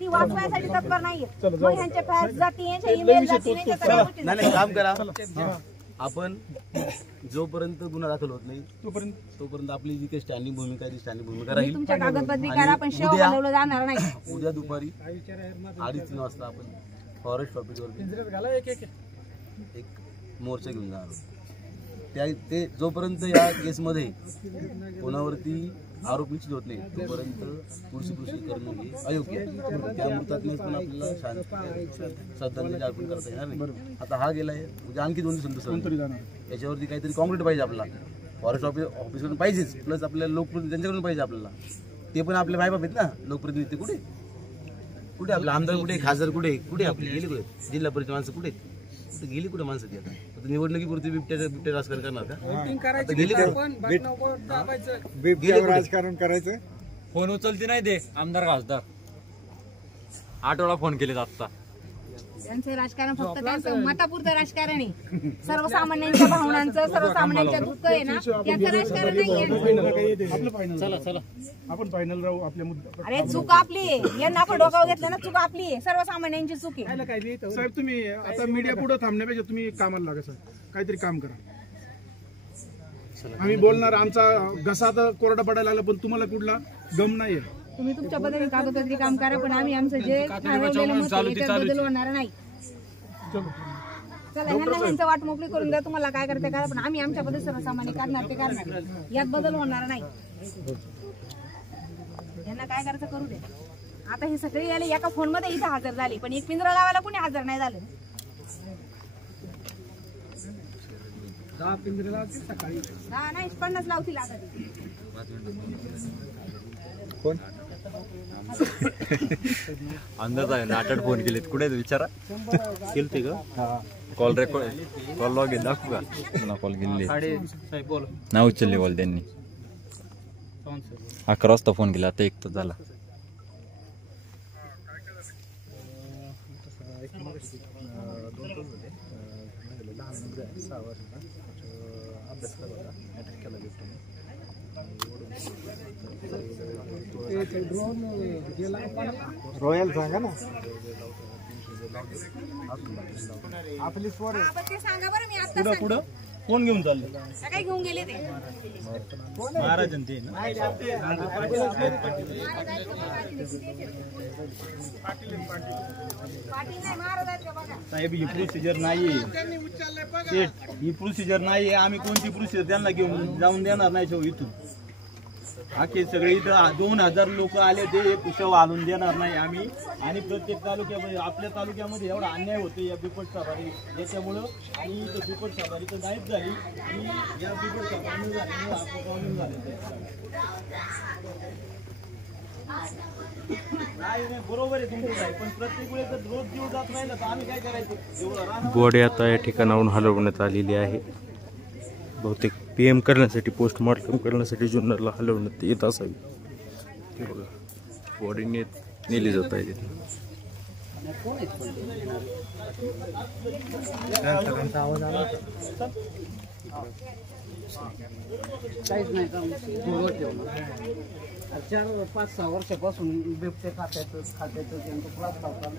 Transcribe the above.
ती वाचवायसाठी तत्पर नाहीये. मग ह्यांच्या फॅक्स जाती, ह्यांच्या ईमेल जाती, ह्यांच्या सगळ्या गोष्टी. नाही काम करा आपण जोपर्यंत गुन्हा दाखल होत नाही तोपर्यंत आपली जी काही स्टँडिंग भूमिका आहे ती स्टँडिंग भूमिका राहील. तुमच्या कागदपत्री करा पण शेव बनवलं जाणार नाही. उद्या दुपारी 2:30 वाजता आपण फॉरेस्ट ऑफिसवर एक मोर्चा घेऊन जाणार आहोत. ते जोपर्यंत या केसमध्ये कोणावरती आरोप निश्चित होत नाही तोपर्यंत पुढची कृषी करणं हे अयोग्य आहे. त्या मुहूर्तातच पण आपल्याला श्रद्धांजली अर्पण करता येणार नाही. आता हा गेलाय म्हणजे आणखी 2 दिवसांतर याच्यावरती काहीतरी कॉन्क्रीट पाहिजे आपल्याला. फॉरेस्ट ऑफिसकडून पाहिजेच, प्लस आपल्याला लोकप्रतिनिधी त्यांच्याकडून पाहिजे आपल्याला. ते पण आपले मायबाप आहेत ना लोकप्रतिनिधी. कुठे कुठे आपले आमदार कुठे, खासदार कुठे कुठे आपले गेले, कुठे जिल्हा परिषद माणसं कुठे गेली, कुठे माणसं ती आता निवडणुकीपुरती बिबट्या राजकारण करणार का? गेली राजकारण करायचं. फोन उचलते नाही ते आमदार खासदार 8 वेळा फोन केले आता. त्यांचं राजकारण फक्त त्यांचं मतापुरतं राजकारण आहे. सर्वसामान्यांच्या भावनांचं, सर्वसामान्यांच्या दुःख आहे ना त्याचं राजकारण नाहीये. चला आपण फायनल राहू आपल्या मुद्दा. अरे चूक आपली आहे, यांना आपण डोक्यावर घेतलं ना, चूक आपली आहे, सर्वसामान्यांची चूक आहे. साहेब तुम्ही आता मीडिया पुढे थांबण्यापेक्षा तुम्ही कामाला लागा सर, काहीतरी काम करा. आम्ही बोलणार, आमचा घसा तर कोरडा पडायला लागला पण तुम्हाला कुठला गम नाहीये. तुम्ही तुमच्या पद्धतीने कागदपत्री काम करा पण आम्ही आमचं जे ठरवलेलं मत आहे त्यात बदल होणार नाही. चला ह्यांना वाट मोकळी करून द्या, तुम्हाला काय करते करा पण आम्ही आमच्या पद्धती सर्वसामान्य करणार ते करणार, यात बदल होणार नाही. यांना काय करायचं करू दे. आता हे सगळे आले एका फोन मध्ये इथं हजर झाले पण एक पिंजरा लावायला कोणी हजर नाही झालं. 10 पिंजरे लावतील सकाळी, 10 नाही 50 लावतील आता. कोण अंदाज आहे ना 8 फोन केलेत. कुठे विचारा केलते का call record call log in दाखवू का? मला कॉल केले ना उचलले कॉल त्यांनी. 11 वाजता फोन केला, आता 1 तास झाला. रॉयल सांगा ना आपली स्वर ते सांगा बरं. मी आता पुढं कोण घेऊन चालले, काय घेऊन गेले ते महाराज ते साहेब ही प्रोसिजर नाहीये. ही प्रोसिजर नाहीये. आम्ही कोणती प्रोसिजर त्यांना घेऊन जाऊन देणार नाही. इथून आखे सगळे इथं 2000 लोक आले ते एक उत्सव आणून देणार नाही आम्ही. आणि प्रत्येक तालुक्यामध्ये आपल्या तालुक्यामध्ये एवढा अन्याय होतो या बिबट सफारी याच्यामुळं. आणि इथं बिबट सफारी तर नाहीच झाली आणि या बिबट सफारी झाल्यामुळे आपलं प्रॉब्लेम झाले. नाही बरोबर आहे तुमचं साहेब, पण प्रत्येक वेळेस जर रोज जीव जात नाही ना तर आम्ही काय करायचं. बॉडी आता या ठिकाणाहून हलवण्यात आलेली आहे. बहुतेक PM करण्यासाठी, पोस्टमॉर्टम करण्यासाठी जुन्नरला हलवण्यात येत असावी. बॉडी नेली जात आहे तिथे. काहीच नाही का 4-5-6 वर्षापासून बिबटे खात्याचं त्यांचं प्रस्ताव चालू.